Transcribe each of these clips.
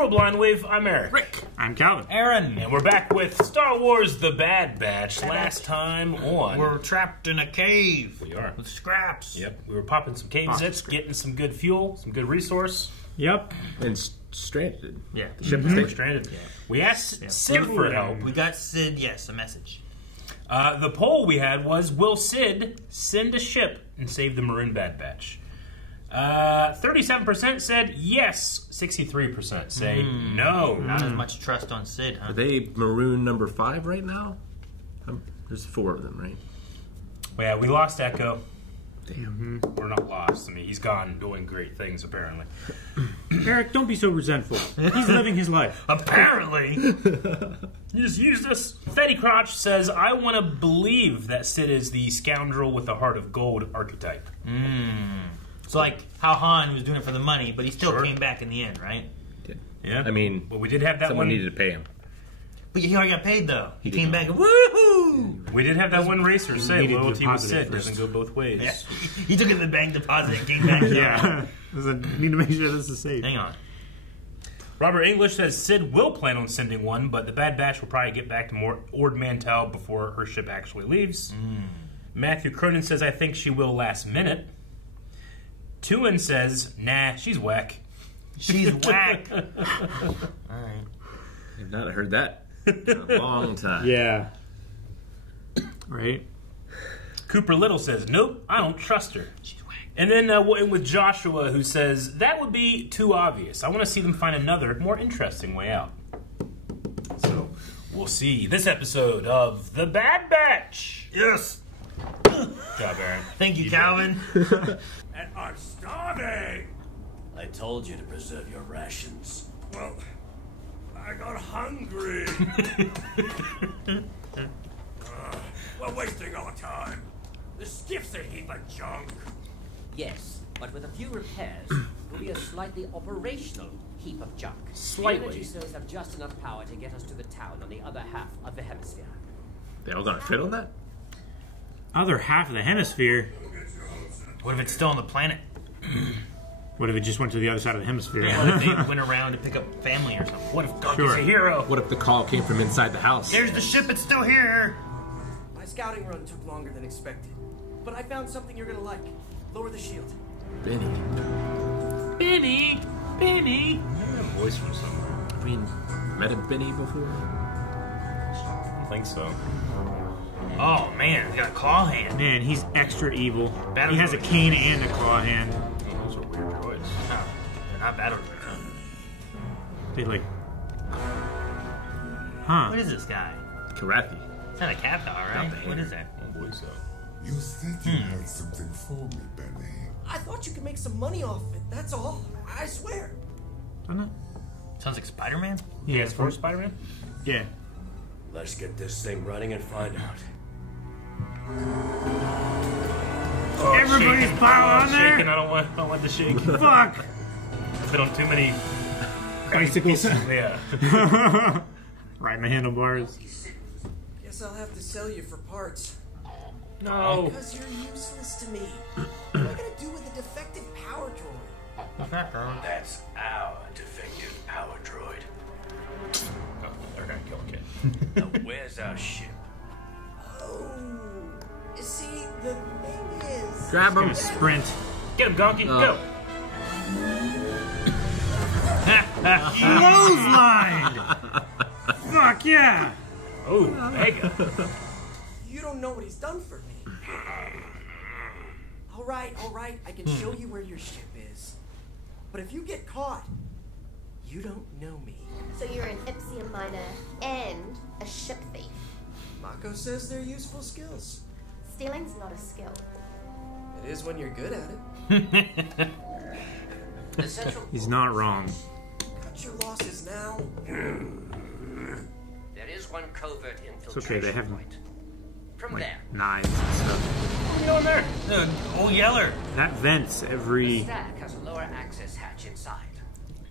Cruel Blind Wave, I'm Eric. Rick. I'm Calvin. Aaron. And we're back with Star Wars The Bad Batch. Last time on... We're trapped in a cave. We are. With scraps. Yep. We were popping some cave zips, getting some good fuel, some good resource. Yep. And stranded. Yeah. The ship was stranded. Yeah. We asked Cid for help. We got Cid, yes, a message. The poll we had was, will Cid send a ship and save the Maroon Bad Batch? 37% said yes. 63% say no. Not as much trust on Cid, huh? Are they Maroon number 5 right now? There's 4 of them, right? Well, yeah, we lost Echo. Damn. We're not lost. I mean, he's gone doing great things, apparently. Eric, don't be so resentful. He's living his life. Apparently. You just use this. Fetty Crotch says, I want to believe that Cid is the scoundrel with the heart of gold archetype. It's like how Han was doing it for the money, but he still came back in the end, right? Yeah. I mean, well, we did have that someone one. needed to pay him. But he already got paid, though. He came did back and woohoo! We did have that one racer say needed to loyalty with deposit it Cid first. doesn't go both ways. Yeah. He took it to the bank deposit and came back. Yeah. Need to make sure this is safe. Hang on. Robert English says Cid will plan on sending one, but the Bad Batch will probably get back to Ord Mantell before her ship actually leaves. Matthew Cronin says, I think she will last minute. Tuin says, nah, she's whack. She's whack. Alright. I've not heard that in a long time. Yeah. Right? Cooper Little says, nope, I don't trust her. She's whack. And then we'll end with Joshua, who says, that would be too obvious. I want to see them find another, more interesting way out. So, we'll see this episode of The Bad Batch. Yes. Good job, Aaron. Thank you, Calvin. And I'm starving! I told you to preserve your rations. Well, I got hungry. We're wasting our time. The skiff's a heap of junk. Yes, but with a few repairs, it will be a slightly operational heap of junk. Slightly. The energy cells have just enough power to get us to the town on the other half of the hemisphere. They all gonna fit on that? Other half of the hemisphere. What if it's still on the planet? What if it just went to the other side of the hemisphere? Yeah, what if they went around to pick up family or something? What if Gonkey's a hero? What if the call came from inside the house? There's the ship, it's still here! My scouting run took longer than expected, but I found something you're gonna like. Lower the shield. Benny. Benny! Benny! I heard that voice from somewhere. I mean, met a Benny before? I don't think so. Oh man, he's got a claw hand. Man, he's extra evil. Battle He has a droid. cane and a claw hand. Oh, those are weird droids. Oh, they're not battle droids. They like... Huh. What is this guy? Karathi. It's not a cat power, right? Not the What hand. is that? I don't believe so. You said you had something for me, Benny. I thought you could make some money off it, that's all. I swear. I don't know. Sounds like Spider-Man? Yeah, It's for Spider-Man? Yeah. Let's get this thing running and find out. Everybody's pile on Shaking, there? I don't want the shake. Fuck! Been on too many... Bicycles. Yeah. Riding the handlebars. Guess I'll have to sell you for parts. No. Because you're useless to me. What am I gonna do with a defective power droid? That's our defective power droid. Oh, they're gonna kill a kid. Now, where's our ship? Oh. You see, the thing is... Grab him. Gonna sprint. Get him, Gonkey, go! Clothesline! Fuck yeah! Oh, Vega. You don't know what he's done for me. All right, I can show you where your ship is. But if you get caught, you don't know me. So you're an Ipsium miner and a ship thief. Mako says they're useful skills. Stealing's not a skill. It is when you're good at it. He's not wrong. Cut your losses now. There is one covert It's infiltration okay, they have point. From like there, knives and stuff. What are you doing there? Old Yeller. That vents every... stack has a lower access hatch inside.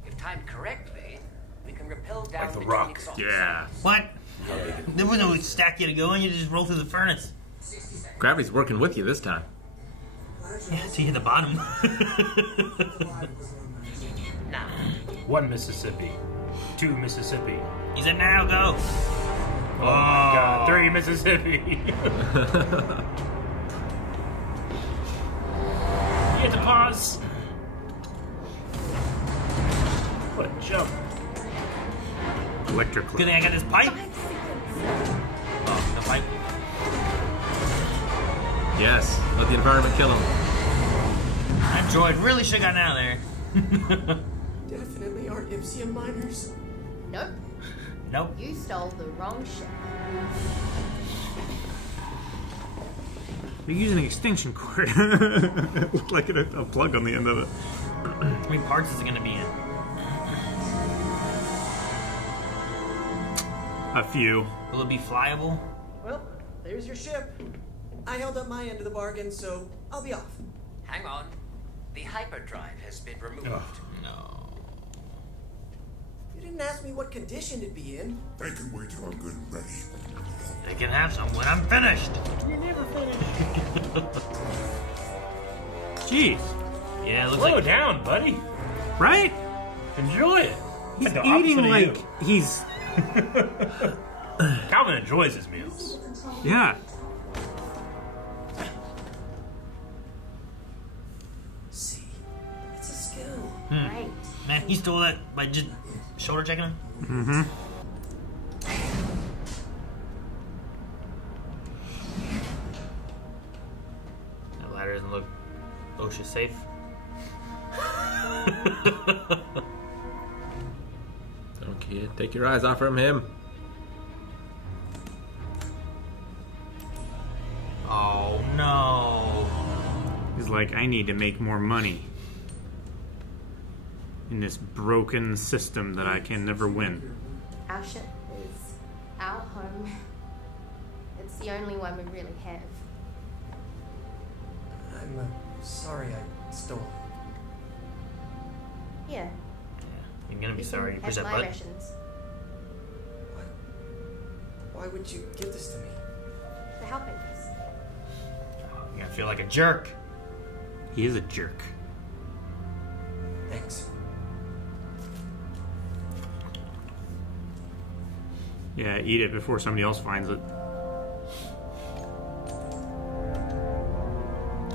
If timed correctly, we can rappel down Like the between Rock. exhausts. Yeah. What? There was no stack you to go in, you just roll through the furnace. Gravity's working with you this time. Yeah, till you hit the bottom. Now, One Mississippi. 2 Mississippi. He said, now go. Oh my God, 3 Mississippi. You get to pause. What a jump. Electric. Good thing I got this pipe. Oh, the pipe. Yes. Let the environment kill him. That droid really should have gotten out of there. Definitely aren't Ipsium miners. Nope. Nope. You stole the wrong ship. They're using an extinction cord. It looked like a plug on the end of it. How many parts is it going to be in? A few. Will it be flyable? Well, there's your ship. I held up my end of the bargain, so I'll be off. Hang on. The hyperdrive has been removed. Ugh. No. You didn't ask me what condition it'd be in. They can wait till I'm good and ready. They can have some when I'm finished. Jeez. Yeah, it looks Slow like... down, buddy. Right? Enjoy it. He's The eating opposite of like you. he's... Calvin enjoys his meals. Yeah. See, it's a skill. Right. Man, he stole that by just shoulder checking him? Mm-hmm. That ladder doesn't look OSHA safe. Okay, take your eyes off from him. Oh, no. He's like, I need to make more money in this broken system that I can never win. Our ship is our home. It's the only one we really have. I'm sorry I stole. Here. You're gonna be sorry. You Have push that my button. rations. Why would you give this to me? For helping us. You're gonna feel like a jerk. He is a jerk. Thanks. Yeah, eat it before somebody else finds it.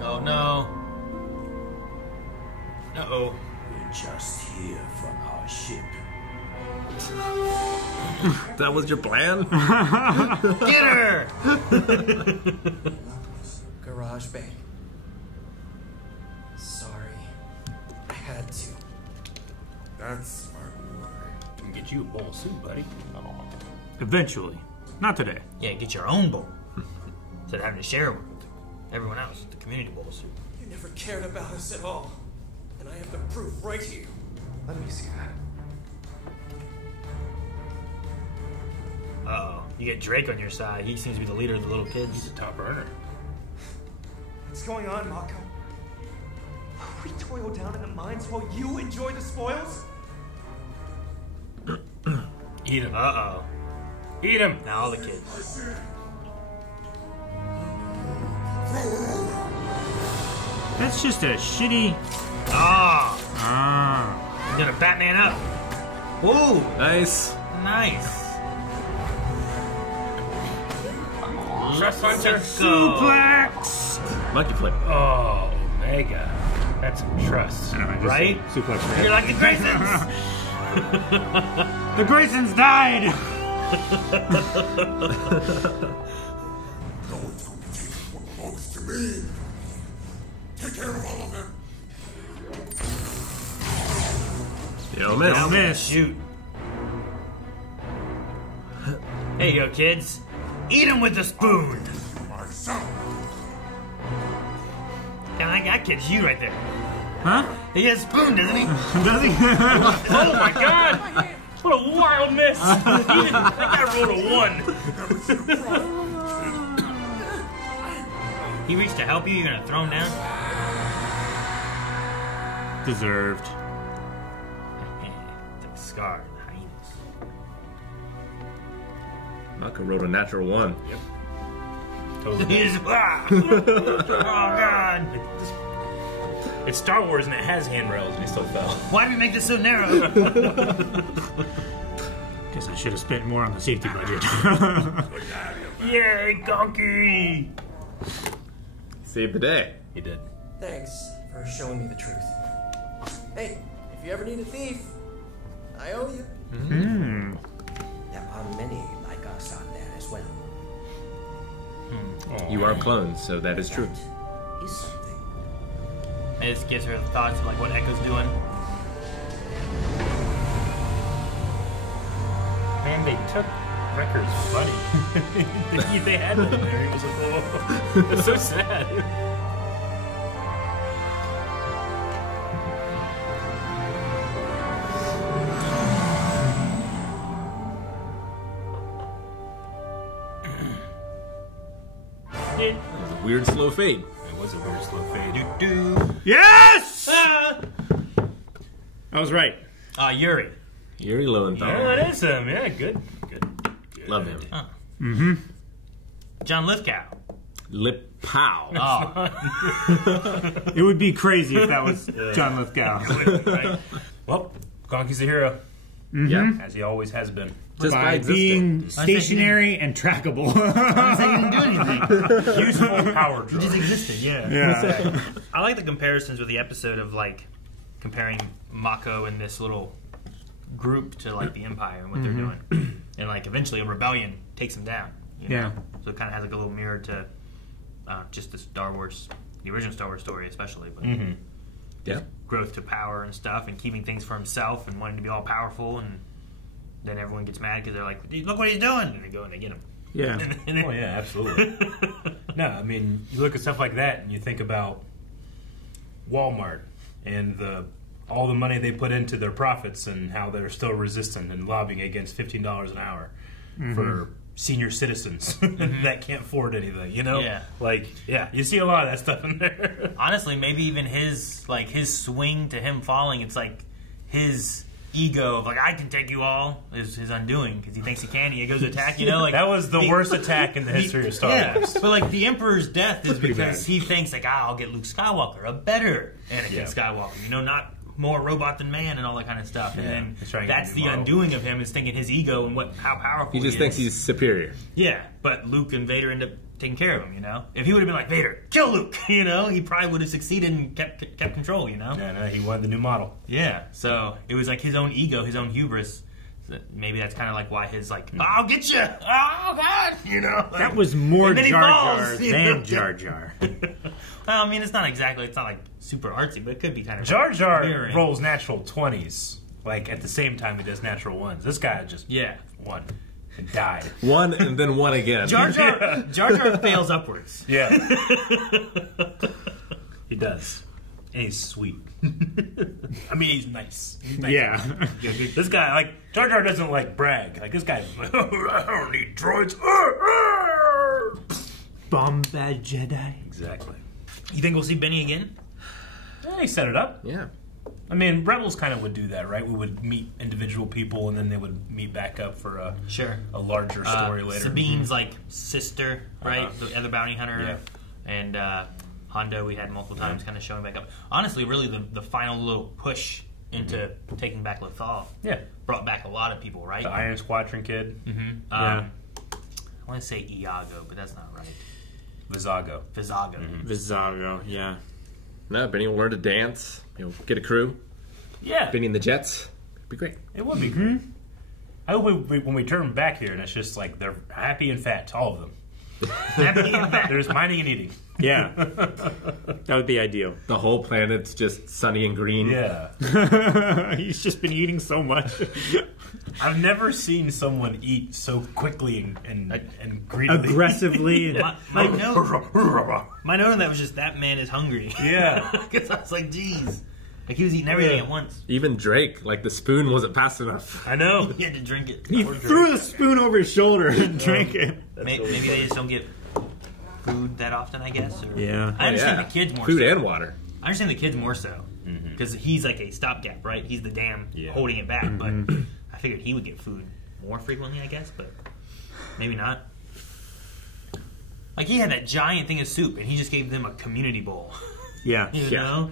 Oh, no. Uh-oh. We're just here for our ship. That was your plan? Get her! Garage bay. Sorry. I had to. That's smart boy. Can get you a bowl of soup, buddy. Eventually. Not today. Yeah, get your own bowl. Instead of having to share one with everyone else. The community bowl soup. You never cared about us at all. And I have the proof right here. Let me see that. Uh-oh. You get Drake on your side. He seems to be the leader of the little kids. He's a top earner. What's going on, Mako? We toil down in the mines while you enjoy the spoils? Eat him. Uh-oh. Eat him. Now all the kids. That's just a shitty... Ah! Ah. He's gonna Batman up. Whoa! Nice. Nice. Trust Hunter. Suplex! Monkey flip. Oh, Omega. That's some trust. I don't know, I just Right? said suplex for You're him. like the Graysons. The Graysons died! No one's going to take what belongs to me. Take care of all of them. You don't miss. Don't miss. Shoot. Hey, you go, kids. Eat him with the spoon. Myself. And that kid's you right there. Huh? He has a spoon, doesn't he? Does he? Oh my God! What a wild miss! That guy rolled a 1. He reached to help you. You're gonna throw him down. Deserved. It's like Scar and hyenas. Mako rolled a natural 1. Totally. He's oh God! It's Star Wars and it has handrails and he still fell. Why did we make this so narrow? Guess I should have spent more on the safety budget. Yay, Gonkey! Saved the day. He did. Thanks for showing me the truth. Hey, if you ever need a thief, I owe you. There are many like us out there as well. You are clones, so that is true. That is something. And this gives her the thoughts of like what Echo's doing. Man, they took Wrecker's buddy. They had him there. He was like, oh, it's so sad. It was a weird slow fade. It was a weird slow fade. Yes! I was right. Yuri. Yuri Lowenthal. Yeah, that is him. Yeah, good. Love him. Huh. John Lithgow. Lip pow. Oh. It would be crazy if that was John Lithgow. Right. Well, Gonkey's a hero. Yeah. As he always has been. Just by By existing. being stationary and trackable. I didn't do anything. Useful power He drug. just existed, yeah. Yeah. I like the comparisons with the episode of like comparing Mako and this little group to like the Empire and what they're doing, and like eventually a rebellion takes them down. You know? Yeah. So it kind of has like a little mirror to just the Star Wars, the original Star Wars story, especially, but Yeah. growth to power and stuff, and keeping things for himself and wanting to be all powerful, and then everyone gets mad because they're like, "Look what he's doing!" And they go and they get him. Yeah. Oh yeah, absolutely. No, I mean, you look at stuff like that and you think about Walmart and all the money they put into their profits and how they're still resistant and lobbying against $15 an hour for senior citizens that can't afford anything, you know? Yeah. Like, yeah, you see a lot of that stuff in there. Honestly, maybe even his swing to him falling, it's like his ego of like, I can take you all, is his undoing because he thinks he can. He goes to attack, you know? Like That was the worst attack in the history of Star Wars. But like the Emperor's death is pretty because bad. he thinks like, I'll get Luke Skywalker, a better Anakin Yeah. Skywalker, you know, not more robot than man and all that kind of stuff. And Yeah, then he's trying to get that's a the new model. undoing of him is thinking his ego and how powerful He just is. thinks he's superior. Yeah, but Luke and Vader end up taking care of him, you know? If he would have been like, Vader, kill Luke, you know? He probably would have succeeded and kept control, you know? Yeah, no, he wanted the new model. Yeah, so it was like his own ego, his own hubris. So maybe that's kind of like why his like, I'll get you! Oh, God! You know? Like, That was more and then he Jar Jar falls, you know? than Jar Jar. Well, I mean, it's not like super artsy, but it could be kind of Jar Jar mirroring. rolls natural 20s, like at the same time he does natural 1s. This guy just won and died. One and then one again. Jar Jar fails upwards. Yeah. He does. And he's sweet. I mean, he's nice. He's nice. Yeah. This guy, like, Jar Jar doesn't, like, brag. Like, this guy, I don't need droids. Bombad Jedi. Exactly. You think we'll see Benny again? Yeah, he set it up. Yeah. I mean, Rebels kind of would do that, right? We would meet individual people, and then they would meet back up for a larger story later. Sabine's like sister, right? Uh-huh. The other bounty hunter, and Hondo we had multiple times, kind of showing back up. Honestly, really, the final little push into taking back Lothal, brought back a lot of people, right? The Iron Squadron kid. I want to say Iago, but that's not right. Vizago. Vizago, yeah. No, Benny will learn to dance. He'll get a crew. Yeah. Benny and the Jets. It'd be great. It would be great. I hope when we turn them back here, and it's just like they're happy and fat, all of them. Happy and fat. They're just minding and eating. Yeah. That would be ideal. The whole planet's just sunny and green. Yeah. He's just been eating so much. I've never seen someone eat so quickly and greedily. Aggressively. My note on that was just that man is hungry. Yeah. Because I was like, geez. Like he was eating everything at once. Even Drake, like the spoon wasn't fast enough. I know. He had to drink it. He threw the spoon over his shoulder and drank it. Maybe they just don't get food that often, I guess. Or, Yeah. I understand the kids more Food so. and water. I understand the kids more so. Because he's like a stopgap, right? He's the dam holding it back. But I figured he would get food more frequently, I guess. But maybe not. Like he had that giant thing of soup and he just gave them a community bowl. Yeah. You know?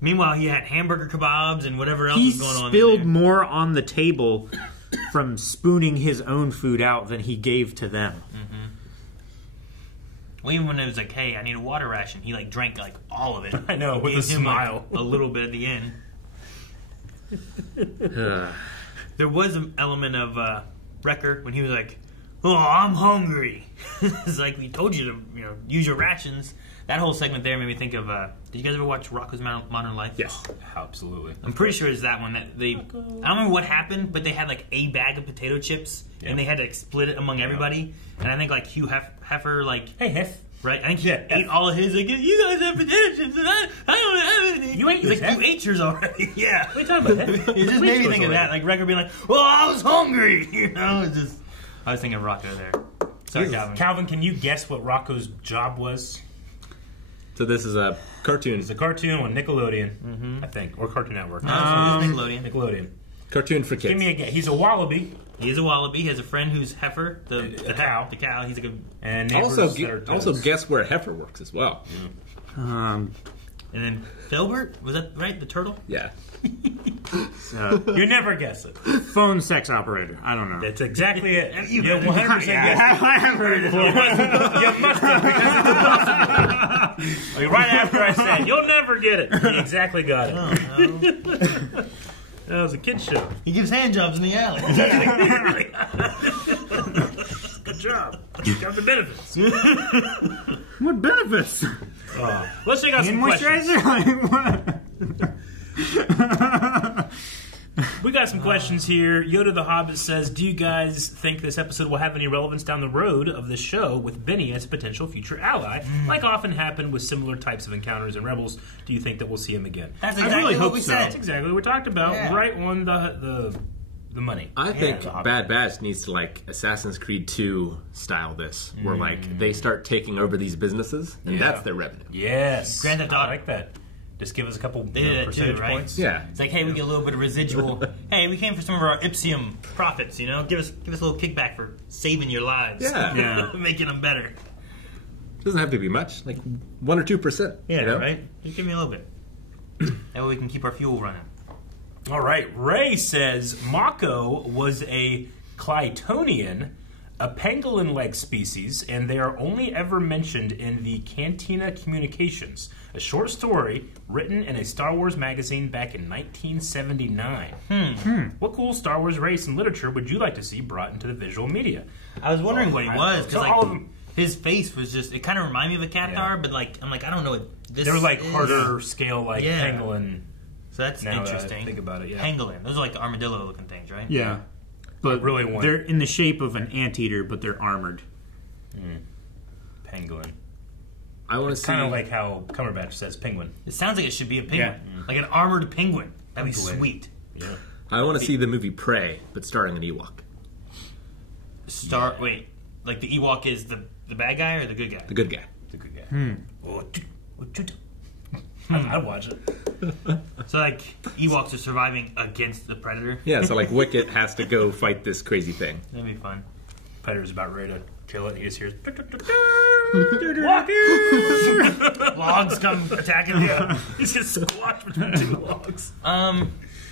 Meanwhile, he had hamburger kebabs and whatever else He was going on. spilled more on the table from spooning his own food out than he gave to them. Well, even when it was like, hey, I need a water ration, he like drank like all of it. I know, with a Gave him, smile. like, a little bit at the end. There was an element of Wrecker when he was like, "Oh, I'm hungry." It's like, we told you to, use your rations. That whole segment there made me think of. Did you guys ever watch Rocko's Modern Life? Yes. Absolutely. I'm pretty sure it's that one that they. I don't remember what happened, but they had like a bag of potato chips and they had to like, split it among everybody. And I think like Hugh Hefner, like, hey Hef, right? I think he ate all of his. Like, you guys have potato chips, and I don't have any. You ate yours? yours, Like, you ate yours already. Yeah. What are you talking about, Hef? It just made me think of that. Like Wrecker being like, "Well, I was hungry," It's just. I was thinking of Rocco there. Sorry, Calvin. Calvin, can you guess what Rocco's job was? So this is a cartoon. It's a cartoon on Nickelodeon, I think, or Cartoon Network. No, it's Nickelodeon. Nickelodeon. Cartoon for kids. Give me a guess. He's a wallaby. He is a wallaby. He has a friend who's Heifer, the cow. The cow. He's like a. And Also, neighbors also guess where Heifer works as well. And then Filbert, was that right? The turtle. Yeah. You never guess it. Phone sex operator. I don't know. That's exactly it. You Yeah. 100% guessed I have heard it before. it. You must have, because it's impossible. Like, right after I said, you'll never get it. You exactly got it. Oh, no. That was a kid's show. He gives hand jobs in the alley. Good job. Got the benefits. What benefits? Let's check out some questions. We got some questions here. Yoda the Hobbit says, do you guys think this episode will have any relevance down the road of this show with Benny as a potential future ally? Like often happened with similar types of encounters in Rebels, do you think that we'll see him again? That's I exactly really what hope we so. said. That's exactly what we talked about, Yeah. right on the money. I think the Hobbit. Bad Batch needs to like Assassin's Creed 2 style this, where like they start taking over these businesses, and that's their revenue. Yes. Grand Theft Auto. I like that. Just give us a couple They did that too, percentage right? points. Yeah. It's like, hey, we get a little bit of residual. Hey, we came for some of our Ipsium profits. Give us a little kickback for saving your lives. Yeah. Making them better. It doesn't have to be much, like 1 or 2%. Yeah, you know? right. Just give me a little bit. That way we can keep our fuel running. All right. Ray says Mako was a Clytonian, a pangolin-like species, and they are only ever mentioned in the Cantina Communications, a short story written in a Star Wars magazine back in 1979. What cool Star Wars race and literature would you like to see brought into the visual media? I was wondering what he was, So because all of them, his face was just, it kind of reminded me of a Cathar, but like, I'm like, I don't know what this they were like is. harder scale, like Yeah. pangolin. So that's Now that I interesting. think about it, yeah. Pangolin. Those are like armadillo looking things, right? Yeah. But really one. they're in the shape of an anteater, but they're armored. Pangolin. I want to see. Kind of like how Cumberbatch says penguin. It sounds like it should be a penguin. Yeah. Like an armored penguin. That'd be Penguin. sweet. Yeah. I want to see the movie Prey, but starring an Ewok. Wait, like the Ewok is the bad guy or the good guy? The good guy. The good guy. I'd watch it. So like Ewoks are surviving against the Predator. Yeah, so like Wicket has to go fight this crazy thing. That'd be fun. Predator's about ready to kill it. He just hears Logs come attacking him. he's just squashed between two logs.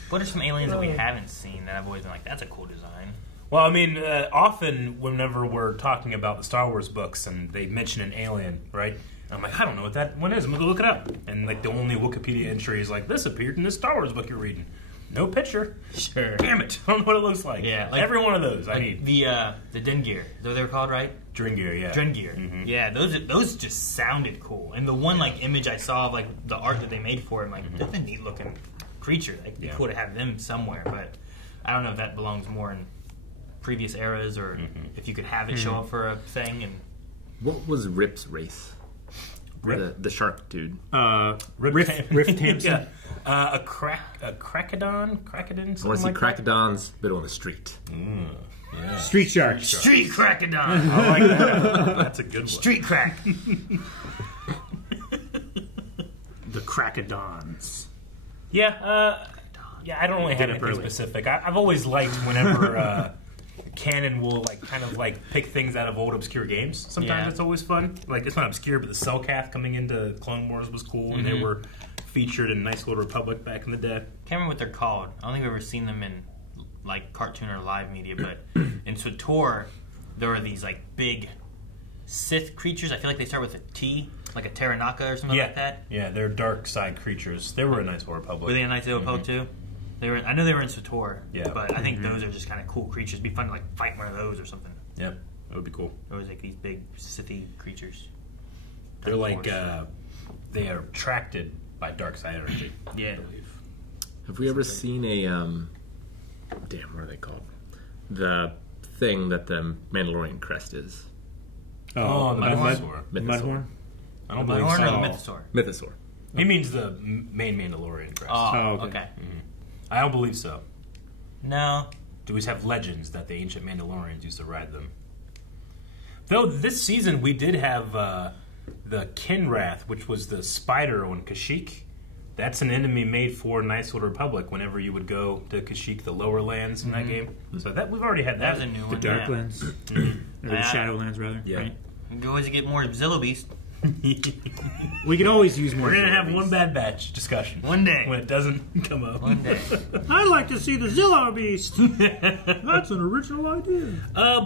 What are some aliens that we haven't seen that I've always been like, that's a cool design? Well, I mean, often whenever we're talking about the Star Wars books and they mention an alien, right? I'm like, I don't know what that one is. I'm going to look it up. And like the only Wikipedia entry is like, this appeared in this Star Wars book you're reading. No picture. Sure. Damn it. I don't know what it looks like. Yeah, like- every one of those I need. The Dengir. Is that what they were called, right? Dringir, yeah. Drengear. Yeah, those just sounded cool. And the one like image I saw of like the art that they made for it, I'm like, that's a neat looking creature. Like, it'd be cool to have them somewhere, but I don't know if that belongs more in previous eras or if you could have it show up for a thing. And What was Rip's race? Rip? The shark dude. Riff Tamsin. Yeah. A Krakadon? Krakadon? I want to see Krakadons, but on the street. Street Shark. Street Crackodon! I like that. That's a good one. Street Crack! The Krakadons. Yeah, I don't really have anything early. specific. I've always liked whenever canon will like kind of like pick things out of old obscure games. Sometimes it's always fun. Like it's not obscure, but the Cellcath coming into Clone Wars was cool, and they were featured in Nice Little Republic back in the day. Can't remember what they're called. I don't think I've ever seen them in like cartoon or live media, but in SWTOR, there are these like big Sith creatures. I feel like they start with a T, like a Taranaka or something like that. Yeah, they're dark side creatures. They were in Knights of the Old Republic. Were they in Knights of the Old Republic too? They were. I know they were in SWTOR. Yeah. But I think those are just kind of cool creatures. It'd be fun to like fight one of those or something. Yep, that would be cool. It was like these big Sithy creatures. They're like they are attracted by dark side energy. Yeah. I believe. Have we ever seen a damn, what are they called? The thing that the Mandalorian crest is. Oh, the Mudhorn. Mythosaur. I don't believe so. Mudhorn or the Mythosaur? Mythosaur. He means the main Mandalorian crest. Oh, okay. I don't believe so. No. Do we have legends that the ancient Mandalorians used to ride them? Though this season we did have the Kinrath, which was the spider on Kashyyyk. That's an enemy made for Knights of the Republic whenever you would go to Kashyyyk, the lower lands in that game. So that we've already had that. That was a new The one. Darklands. Or the Shadowlands, rather. Yeah. Right? You can always get more Zillo Beast. We could always use more. We're going to have Zillo one Beasts. Bad Batch discussion. One day. When it doesn't come up. One day. I'd like to see the Zillo Beast. That's an original idea.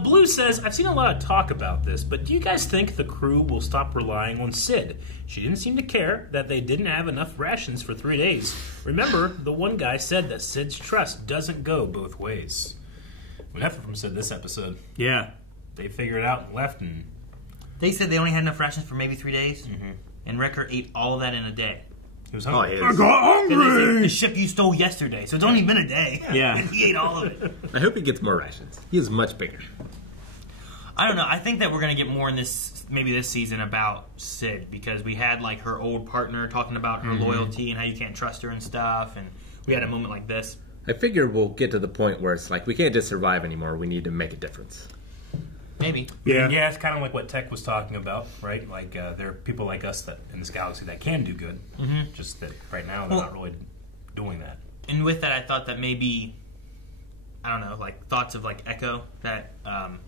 Blue says, I've seen a lot of talk about this, but do you guys think the crew will stop relying on Cid? She didn't seem to care that they didn't have enough rations for 3 days. Remember, the one guy said that Cid's trust doesn't go both ways. Nothing from Cid this episode. Yeah. They figured it out and left, and They said they only had enough rations for maybe 3 days, and Wrecker ate all of that in a day. he was Oh, hungry. he I is. got Because they said hungry. the ship you stole yesterday, so it's only been a day. Yeah. And he ate all of it. I hope he gets more rations. He is much bigger. I don't know. I think that we're going to get more in maybe this season about Cid, because we had like her old partner talking about her loyalty and how you can't trust her and stuff, and we had a moment like this. I figure we'll get to the point where it's like we can't just survive anymore. We need to make a difference. Maybe. Yeah. Yeah, it's kind of like what Tech was talking about, right? Like, there are people like us that in this galaxy that can do good. Just that right now they're not really doing that. And with that, I thought that maybe, I don't know, like thoughts of like Echo that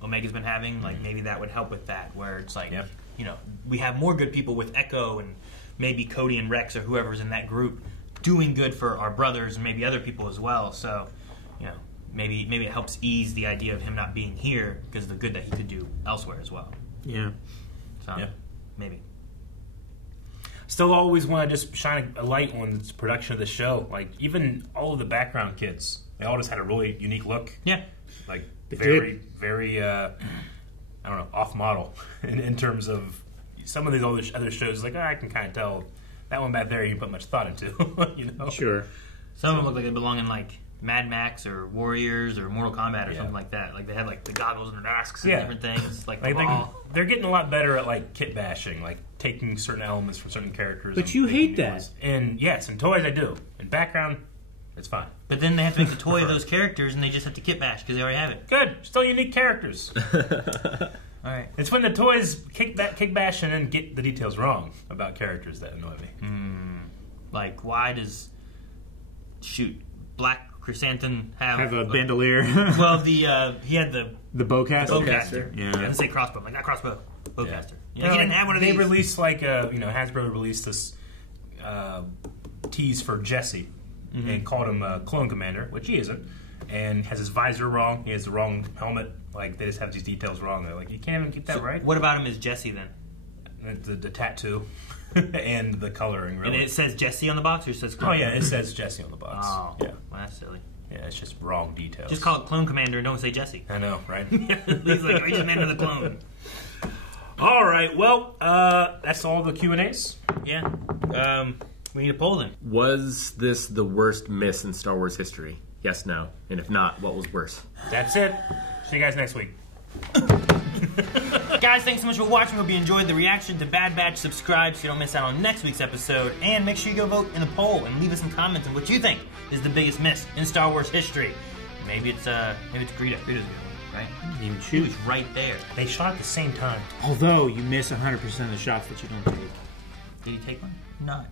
Omega's been having, like maybe that would help with that, where it's like, you know, we have more good people with Echo and maybe Cody and Rex or whoever's in that group doing good for our brothers and maybe other people as well. So, you know, maybe it helps ease the idea of him not being here because of the good that he could do elsewhere as well. Yeah. So, Yeah. maybe. Still always want to just shine a light on the production of the show. Like, even all of the background kids, they all just had a really unique look. Yeah. Like, They very, very, I don't know, off-model in terms of some of these other shows. Like, I can kind of tell that one back there you put much thought into, you know? Sure. Some of them look like they belong in like Mad Max or Warriors or Mortal Kombat or something like that. Like they had like the goggles and the masks and different things. Like the ball. They're getting a lot better at like kit bashing, like taking certain elements from certain characters. But and you making hate new that. ones. And yes, in toys I do. In background, it's fine. But then they have to make the toy of those characters and they just have to kit bash because they already have it. Good, still unique characters. All right. It's when the toys kick bash and then get the details wrong about characters that annoy me. Like why does Black Chrysanthemum have a bandolier. Well, he had the bowcaster. bowcaster. Yeah. I didn't say crossbow. Like not crossbow. Bowcaster. Yeah. He didn't have one of they these. released like Hasbro released this tease for Jesse and called him Clone Commander, which he isn't, and has his visor wrong. He has the wrong helmet. Like they just have these details wrong. They're like, you can't even get that right. What about him as Jesse then? The tattoo and the coloring. Really. And it says Jesse on the box, or it says? Oh yeah, it says Jesse on the box. Oh, yeah. Well, that's silly. Yeah, it's just wrong details. Just call it Clone Commander and don't say Jesse. I know, right? He's like, we just made another clone. All right, well, that's all the Q&As. Yeah. We need a poll then. Was this the worst miss in Star Wars history? Yes, no. And if not, what was worse? That's it. See you guys next week. Guys, thanks so much for watching. Hope you enjoyed the reaction to Bad Batch. Subscribe so you don't miss out on next week's episode. And make sure you go vote in the poll and leave us some comments on what you think is the biggest miss in Star Wars history. Maybe it's Greedo. Greedo's a good one, right? You He choose. was right there. They shot at the same time. Although you miss 100% of the shots that you don't take. Did he take one? Not.